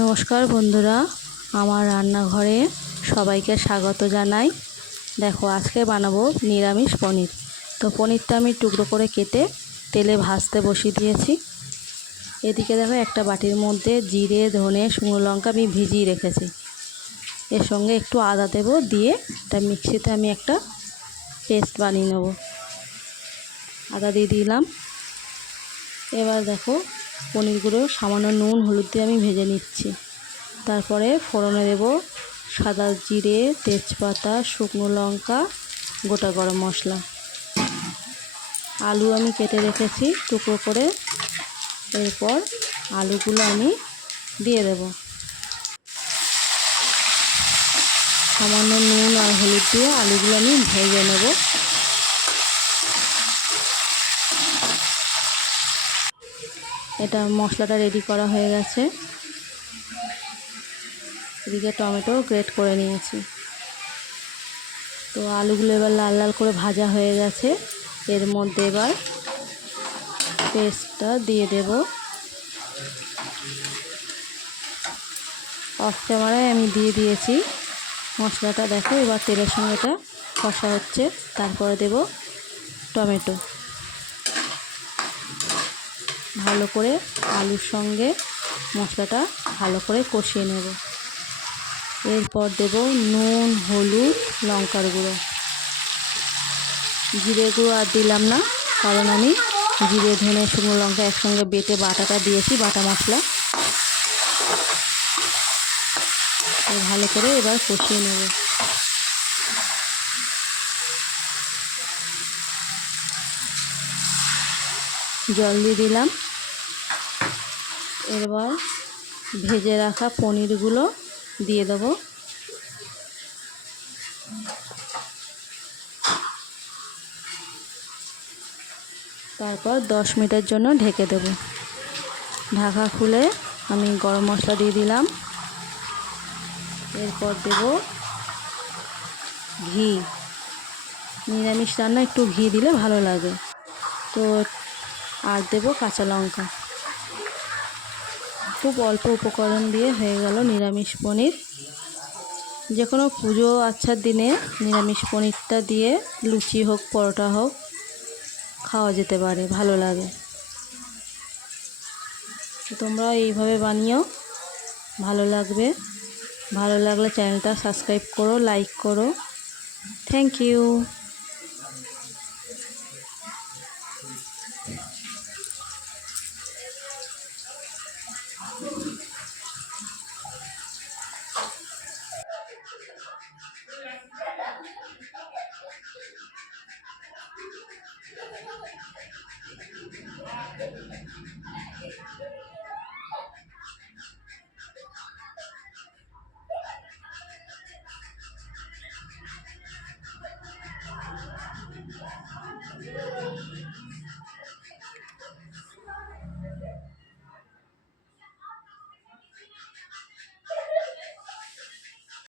নমস্কার বন্ধুরা, আমার রান্নাঘরে সবাইকে স্বাগত জানাই। দেখো, আজকে বানাবো নিরামিষ পনির। তো পনিরটা আমি টুকরো করে কেটে তেলে ভাজতে বসিয়ে দিয়েছি। এদিকে দেখো, একটা বাটির মধ্যে জিরে, ধনে, শুকনো লঙ্কা আমি ভিজিয়ে রেখেছি। এর সঙ্গে একটু আদা দেবো দিয়ে এটা মিক্সিতে আমি একটা পেস্ট বানিয়ে নেব। আদা দিয়ে দিলাম। এবার দেখো পনিরগুলো সামান্য নুন, হলুদ দিয়ে আমি ভেজে নিচ্ছি। তারপরে ফোড়নে দেব সাদা জিরে, তেজপাতা, শুকনো লঙ্কা, গোটা গরম মশলা। আলু আমি কেটে রেখেছি টুকরো করে। এরপর আলুগুলো আমি দিয়ে দেব। সামান্য নুন আর হলুদ দিয়ে আলুগুলো আমি ভেজে নেব। এটা মশলাটা রেডি করা হয়ে গেছে। এদিকে টমেটো গ্রেট করে নিয়েছি। তো আলুগুলো এবার লাল লাল করে ভাজা হয়ে গেছে। এর মধ্যে এবার পেস্টটা দিয়ে দেব। অফ ক্যামেরায় আমি দিয়ে দিয়েছি। মশলাটা দেখো, এবার তেলের সঙ্গে এটা কষা হচ্ছে। তারপরে দেব টমেটো। ভালো করে আলুর সঙ্গে মশলাটা ভালো করে কষিয়ে নেব। এরপর দেব নুন, হলুদ, লঙ্কার গুঁড়ো। জিরে গুঁড়ো আর দিলাম না, কারণ আমি জিরে, ধনে, শুকনো লঙ্কা একসঙ্গে বেটে বাটাটা দিয়েছি, বাটা মশলা। ভালো করে এবার কষিয়ে নেব। জল দিয়ে দিলাম। এবার ভেজে রাখা পনিরগুলো দিয়ে দেব। তারপর দশ মিনিটের জন্য ঢেকে দেব। ঢাকা খুলে আমি গরম মশলা দিয়ে দিলাম। এরপর দেব ঘি। নিরামিষ রান্না একটু ঘি দিলে ভালো লাগে। তো আর দেব কাঁচা লঙ্কা। খুব অল্প উপকরণ দিয়ে হয়ে গেল নিরামিষ পনির। যে কোনো পুজো আচ্ছার দিনে নিরামিষ পনিরটা দিয়ে লুচি হোক, পরোটা হোক, খাওয়া যেতে পারে, ভালো লাগে। তোমরা এইভাবে বানিয়েও ভালো লাগবে। ভালো লাগলে চ্যানেলটা সাবস্ক্রাইব করো, লাইক করো। Thank you.